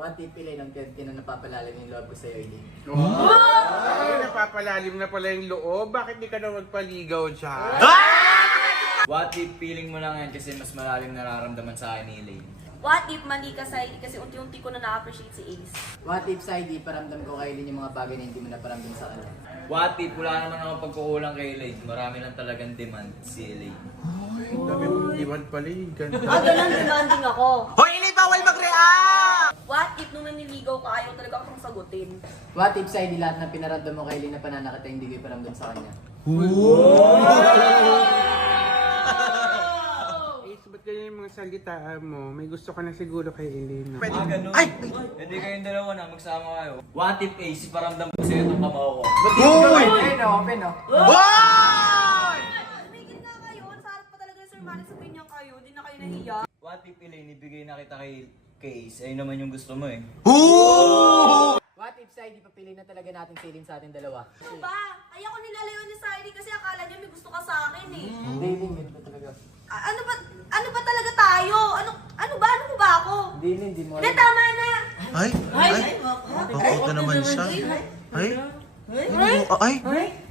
What if pilay ng kaya na napapalalim yung loob ko sa'yo, Eileen? Ay, napapalalim na pala yung loob. Bakit di ka na magpaligaw siya? What if feeling mo lang yan kasi mas malalim nararamdaman sa akin ni Elaine? What if mali ka sa kasi unti-unti ko na na-appreciate si Ace? What if sa hindi paramdam ko kay Eileen yung mga bagay na hindi mo naparamdam sa kanya? What if wala naman ako pagkukulang kay Elaine? Marami lang talagang demand si Elaine. Ay, dami mong diwan pala yung ganda. Ganun demanding ako. Hoy, Elaine, bawal mag-react! What if nung naniligaw ka, ayaw talaga akong sagutin? What if sa hindi lahat ng pinaramdam mo kay Eileen na pananakit ay hindi ko iparamdam sa kanya? Ace, ba't ganyan yung mga salitaan mo? May gusto ka na siguro kay Elaine. No? Ganun. Ay! Hindi kayong dalawa na, magsama kayo. What if Ace, paramdam ko sa'yo itong kamao ko? Hoy! Open, no? Hoy! Tumigil nga kayo. Sa harap pa talaga Sir Manny, sabihin niya kayo. Hindi na kayo nahiya. What if Elaine, ibigay na kita kay Ace? Ayun naman yung gusto mo eh. What if sa hindi papili na talaga natin si Eileen sa ating dalawa? Ano ba? Ayaw ko nilalayo ni Saidi kasi akala niya may gusto ka sa akin eh. Hindi, Eileen, ganito talaga. Ano ba talaga tayo? Ano mo ba ako? Hindi, Eileen, hindi mo Hindi, alam. tama na! Ay! Ay! Bakit naman siya? Ay! Ay!